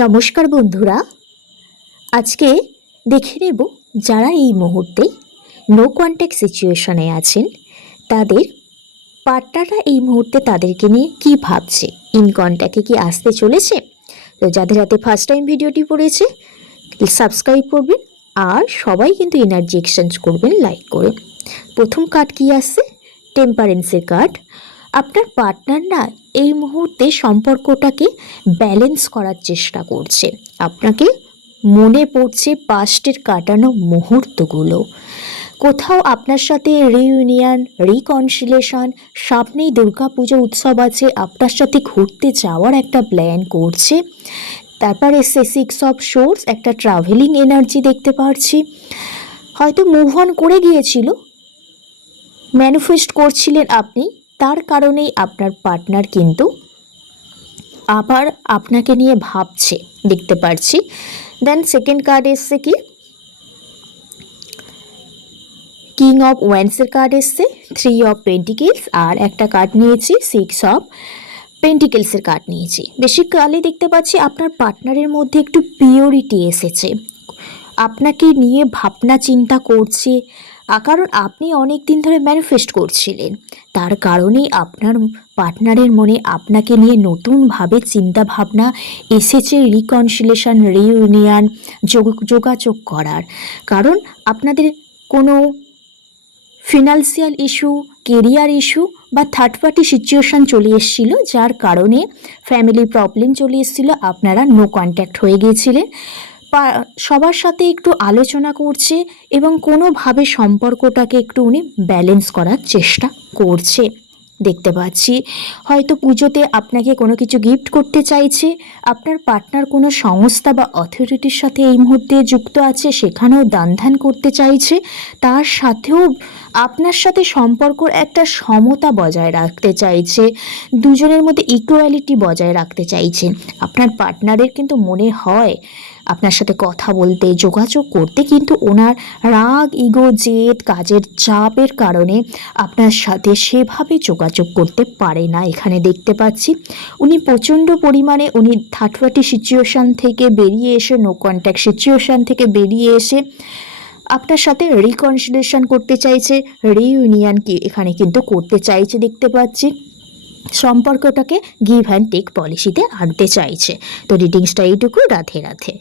নমস্কার বন্ধুরা, আজকে দেখে নেব যারা এই মুহূর্তে নো কন্ট্যাক্ট সিচুয়েশনে আছেন তাদের পার্টনাররা এই মুহূর্তে তাদেরকে নিয়ে কি ভাবছে, ইন কন্ট্যাক্টে কি আসতে চলেছে। তো যাদের হাতে ফার্স্ট টাইম ভিডিওটি পড়েছে সাবস্ক্রাইব করবেন, আর সবাই কিন্তু এনার্জি এক্সচেঞ্জ করবেন লাইক করে। প্রথম কার্ড কি আসছে? টেম্পারেন্সের কার্ড। আপনার পার্টনার না এই মুহূর্তে সম্পর্কটাকে ব্যালেন্স করার চেষ্টা করছে। আপনাকে মনে পড়ছে পাস্টের কাটানো মুহূর্তগুলো। কোথাও আপনার সাথে রিইউনিয়ন, রিকনসিলেশন, সামনেই দুর্গাপুজো উৎসব আছে, আপনার সাথে ঘুরতে যাওয়ার একটা প্ল্যান করছে। তারপরে সে 6 অফ সোর্স, একটা ট্রাভেলিং এনার্জি দেখতে পাচ্ছি। হয়তো মুভ অন করে গিয়েছিল, ম্যানিফেস্ট করছিলেন আপনি, তার কারণেই আপনার পার্টনার কিন্তু আবার আপনাকে নিয়ে ভাবছে দেখতে পাচ্ছি। দেন সেকেন্ড কার্ড এসছে কি? কিং অফ ওয়ান্সের কার্ড এসছে, 3 অফ পেন্টিকেলস, আর একটা কার্ড নিয়েছি 6 অফ পেন্টিকেলসের কার্ড নিয়েছি। বেসিক্যালি দেখতে পাচ্ছি আপনার পার্টনারের মধ্যে একটু পিওরিটি এসেছে, আপনাকে নিয়ে ভাবনা চিন্তা করছে। কারণ আপনি অনেক দিন ধরে ম্যানিফেস্ট করছিলেন, তার কারণেই আপনার পার্টনারের মনে আপনাকে নিয়ে নতুনভাবে চিন্তা ভাবনা এসেছে, রিকনসিলেশন, রিইউনিয়ন, যোগাযোগ করার। কারণ আপনাদের কোনো ফিনান্সিয়াল ইস্যু, কেরিয়ার ইস্যু বা থার্ড পার্টি সিচুয়েশান চলে এসেছিলো, যার কারণে ফ্যামিলি প্রবলেম চলে এসেছিলো, আপনারা নো কন্ট্যাক্ট হয়ে গিয়েছিলেন। সবার সাথে একটু আলোচনা করছে এবং কোনোভাবে সম্পর্কটাকে একটু উনি ব্যালেন্স করার চেষ্টা করছে দেখতে পাচ্ছি। হয়তো পুজোতে আপনাকে কোনো কিছু গিফট করতে চাইছে। আপনার পার্টনার কোনো সংস্থা বা অথরিটির সাথে এই মুহূর্তে যুক্ত আছে, সেখানেও দান ধ্যান করতে চাইছে। তার সাথেও আপনার সাথে সম্পর্কর একটা সমতা বজায় রাখতে চাইছে, দুজনের মধ্যে ইকুয়ালিটি বজায় রাখতে চাইছে। আপনার পার্টনারের কিন্তু মনে হয় আপনার সাথে কথা বলতে, যোগাযোগ করতে, কিন্তু ওনার রাগ, ইগো, জেদ, কাজের চাপের কারণে আপনার সাথে সেভাবে যোগাযোগ করতে পারে না। এখানে দেখতে পাচ্ছি উনি প্রচণ্ড পরিমাণে থার্ড পার্টি সিচুয়েশান থেকে বেরিয়ে এসে, নো কন্ট্যাক্ট সিচুয়েশান থেকে বেরিয়ে এসে আপনার সাথে রিকনসিলেশন করতে চাইছে, রিইউনিয়ন কি এখানে কিন্তু করতে চাইছে দেখতে পাচ্ছি। সম্পর্কটাকে গিভ অ্যান্ড টেক পলিসিতে আনতে চাইছে। তো রিডিংসটা এইটুকু। রাধে রাধে।